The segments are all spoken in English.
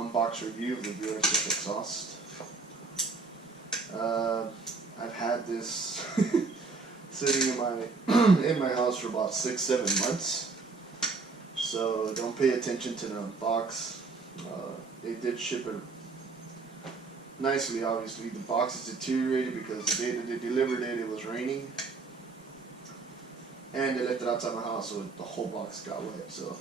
unbox review of the VRSF exhaust. I've had this sitting in my house for about 6-7 months. So don't pay attention to the unbox. They did ship it nicely. Obviously, the box is deteriorated because the day that they delivered it, it was raining, and they left it outside my house, so the whole box got wet. So,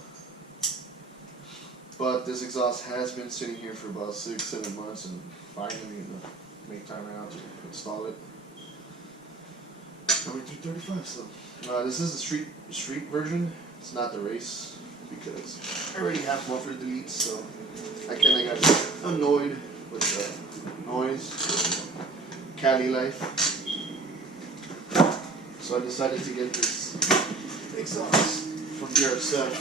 but this exhaust has been sitting here for about 6-7 months, and finally, make time right now to install it. Number 335. So, this is the street version. It's not the race because I already have muffler deletes, so I kind of got annoyed with the noise, Cali life. So I decided to get this exhaust from VRSF. I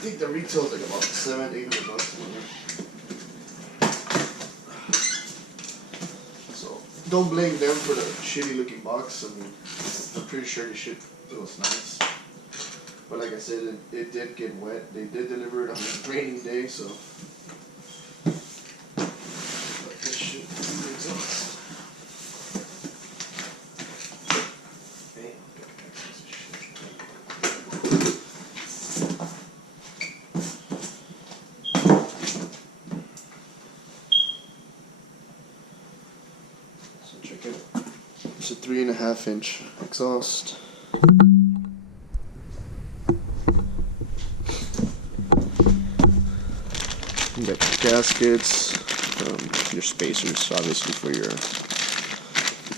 think the retail's like about $700-800 So don't blame them for the shitty looking box. I mean, I'm pretty sure the shit was nice. But like I said, it did get wet. They did deliver it on a rainy day, so. But this shit is the exhaust. Damn, so check it out. It's a 3.5-inch exhaust. You got your gaskets, your spacers, obviously, for your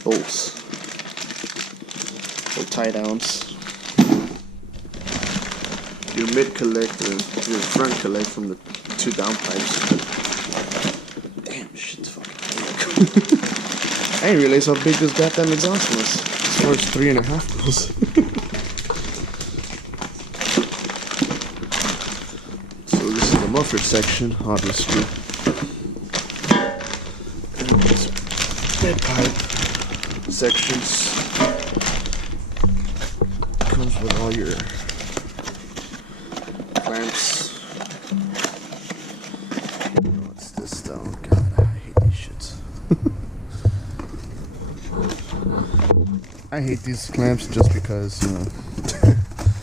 bolts, or tie downs, your mid collect, and your front collect from the 2 downpipes. Damn, shit's fucking big. I didn't realize how big this goddamn exhaust was, as far as 3.5 goes. Muffler section, obviously. And these are bed pipe sections. Comes with all your clamps. What's this though? God, I hate these shits. I hate these clamps just because, you know.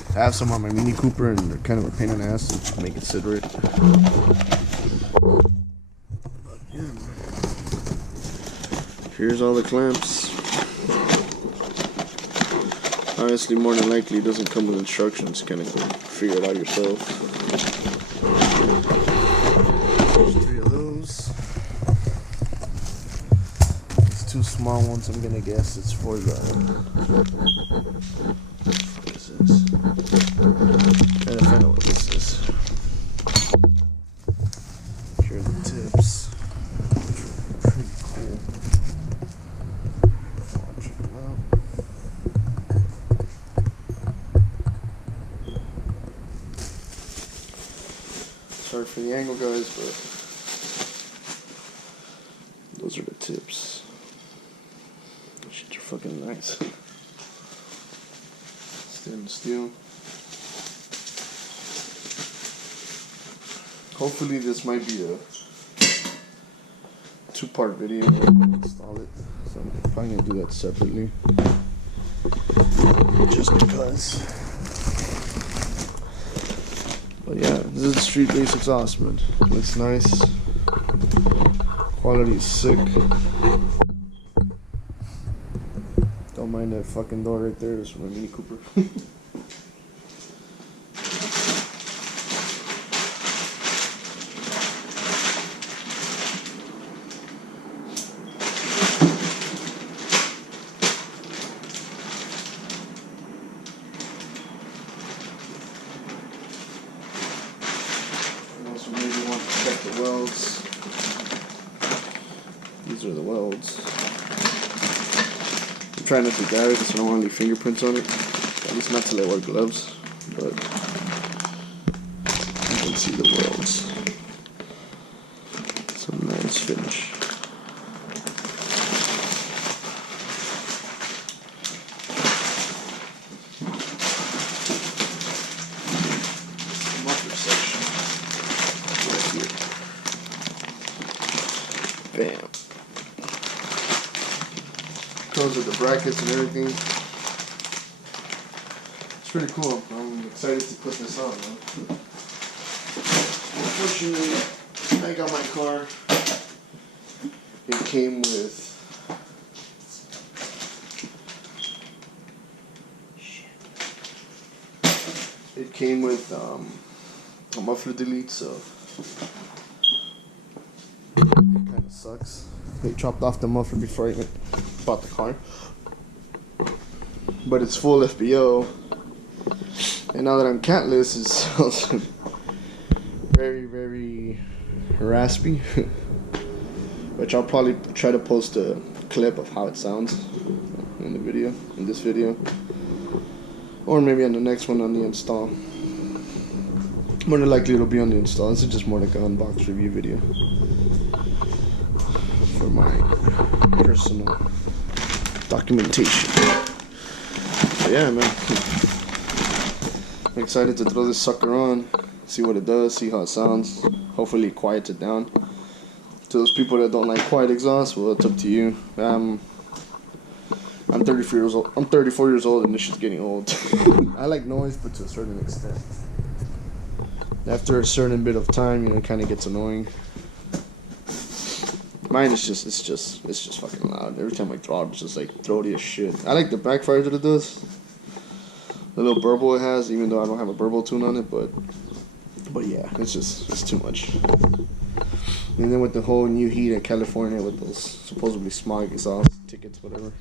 I have some on my Mini Cooper and they're kind of a pain in the ass to make it sit right. Yeah. Here's all the clamps. Honestly, more than likely it doesn't come with instructions. Kind of figure it out yourself. There's 3 of those. These 2 small ones, I'm gonna guess it's for the. Trying to find out what this is. Here are the tips, which are pretty cool. Check them out. Sorry for the angle, guys, but those are the tips. Those shit are fucking nice. Stainless steel. Hopefully this might be a 2-part video where I install it. So I'm probably gonna do that separately. Just because. But yeah, this is a street race exhaust, man. Looks nice. Quality is sick. Don't mind that fucking door right there. It's from my Mini Cooper. Also maybe want to check the welds. These are the welds. I'm trying not to grab it because I don't want any fingerprints on it. At least not till I wear gloves. But you can see the welds. Some nice finish. Comes with the brackets and everything. It's pretty cool. I'm excited to put this on, man. Unfortunately, I got my car. It came with a muffler delete, so it kind of sucks. They chopped off the muffler before I even bought the car, but it's full FBO, and now that I'm catless, it sounds very, very raspy. Which I'll probably try to post a clip of how it sounds in this video, or maybe on the next one on the install. More than likely it'll be on the install. This is just more like an unbox review video for my personal documentation. But yeah, man, I'm excited to throw this sucker on, see what it does, see how it sounds. Hopefully it quiets it down. To those people that don't like quiet exhaust, well, it's up to you. I'm 34 years old. I'm 34 years old, and this shit's getting old. I like noise, but to a certain extent. After a certain bit of time, it kind of gets annoying. Mine is it's just fucking loud. Every time I throw it, it's just like throaty as shit. I like the backfire that it does. The little burble it has, even though I don't have a burble tune on it, but yeah, it's too much. And then with the whole new heat in California with those supposedly smog exhaust tickets, whatever,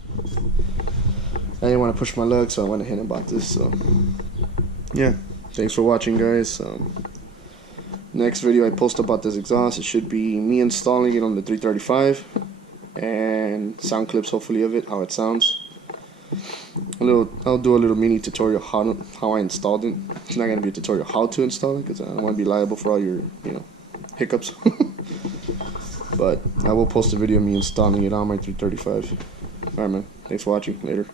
I didn't want to push my luck, so I went ahead and bought this. So yeah, thanks for watching, guys. Next video I post about this exhaust, it should be me installing it on the 335 and sound clips hopefully of it, how it sounds. I'll do a little mini tutorial how I installed it. It's not gonna be a tutorial how to install it because I don't want to be liable for all your hiccups. But I will post a video of me installing it on my 335. Alright, man, thanks for watching. Later.